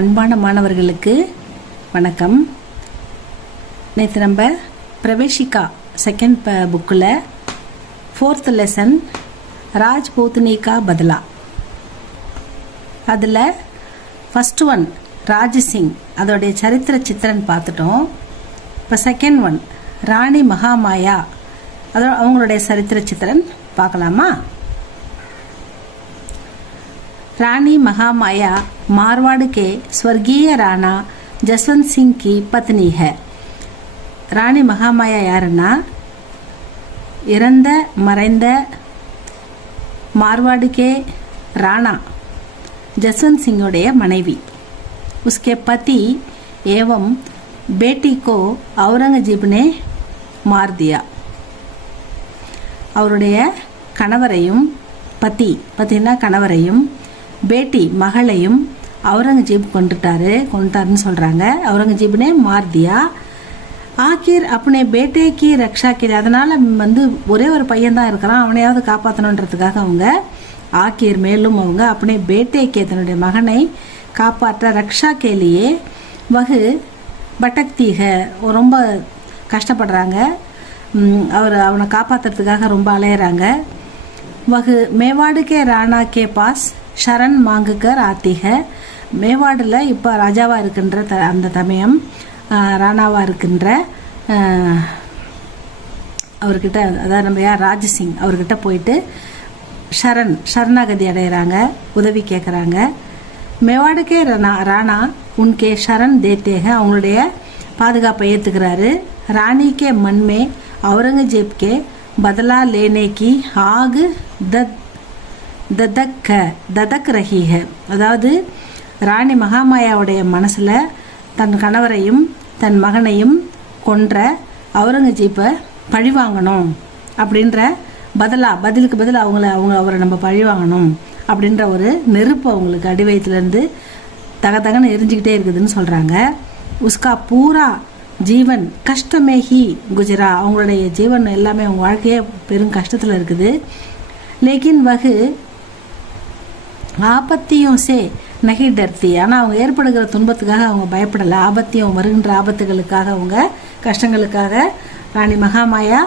அன்பான மாணவர்களுக்கு வணக்கம். நேற்று நம்ம பிரவேஷிகா செகண்ட் புக்கில் 4th லெசன் ராஜ்பூத்னி கா பதலா, அதில் ஃபஸ்ட் ஒன் ராஜ்சிங் அதோடைய சரித்திர சித்திரன் பார்த்துட்டோம். இப்போ செகண்ட் ஒன் ராணி மகாமாயா அவங்களுடைய சரித்திர சித்திரன் பார்க்கலாமா? रानी महामाया मारवाड़ के स्वर्गीय राणा जसवंत सिंह की पत्नी है. ராணி மகாமாயா யாருன்னா இறந்த மறைந்த மார்வாடு கே ராணா जसवंत सिंह मனைவி. उसके पति एवं बेटी को औरंगजेब ने मार दिया. அவருடைய கணவரையும் பத்தினா கணவரையும் பேட்டி மகளையும் औरंगजेब கொண்டுட்டாருன்னு சொல்றாங்க. औरंगजेब ने मार दिया. ஆகிர் अपने बेटे की रक्षा के लिए, அதனால ஒரே ஒரு பையன் தான் இருக்கிறான், அவனையாவது காப்பாற்றணுன்றதுக்காக அவங்க ஆகிர் மேலும் அவங்க अपने बेटे के தன்னுடைய மகனை காப்பாற்ற ரக்ஷா கேலியே வகு பட்டக்தீக ரொம்ப கஷ்டப்படுறாங்க. அவனை காப்பாற்றுறதுக்காக ரொம்ப அலையிறாங்க. वह मेवाड़ के राणा के पास शरण मांग कर आती है. மேவாடில் இப்போ ராஜாவாக இருக்கின்ற அந்த சமயம் ராணாவாக இருக்கின்ற அவர்கிட்ட, அதாவது நம்ம யார் ராஜ்சிங் அவர்கிட்ட போயிட்டு சரணாகதி அடைகிறாங்க, உதவி கேட்குறாங்க. மேவாடுக்கே ராணா உன்கே சரண் தேத்தேக, அவங்களுடைய பாதுகாப்பை ஏற்றுக்கிறாரு. ராணிக்கே மண்மே औरंगजेब बदला लेने की आग ददक रही है. அதாவது ராணி மகாமாயாவுடைய மனசில் தன் கணவரையும் தன் மகனையும் கொன்ற औरंगजेबை பழி வாங்கணும் அப்படின்ற பதிலுக்கு பதில் அவரை நம்ம பழி வாங்கணும் அப்படின்ற ஒரு நெருப்பு அவங்களுக்கு அடிவயத்துலேருந்து தகன்னு எரிஞ்சுக்கிட்டே இருக்குதுன்னு சொல்கிறாங்க. உஸ்கா பூரா ஜீவன் கஷ்டமே ஹி குஜரா, அவங்களுடைய ஜீவன் எல்லாமே அவங்க வாழ்க்கையே பெரும் கஷ்டத்தில் இருக்குது. லேக்கின் வகு ஆபத்தியும் சே நகி டர்த்தி, ஆனால் அவங்க ஏற்படுகிற துன்பத்துக்காக அவங்க பயப்படலை. ஆபத்தியம் வருகின்ற ஆபத்துகளுக்காக அவங்க கஷ்டங்களுக்காக ராணி மகாமாயா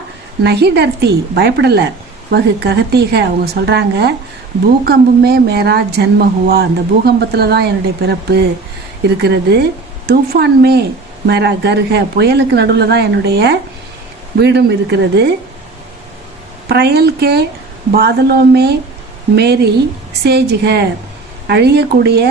நகி டர்த்தி பயப்படலை. வகு ககத்தீக அவங்க சொல்கிறாங்க, பூகம்பமே மேரா ஜன்ம ஹுவா, அந்த பூகம்பத்தில் தான் என்னுடைய பிறப்பு இருக்கிறது. தூஃபான் மே மேரா கர்ஹ, புயலுக்கு நடுவில் தான் என்னுடைய வீடும் இருக்கிறது. பிரயல் கே பாதலோ மே மேரி சேஜ்க, அழியக்கூடிய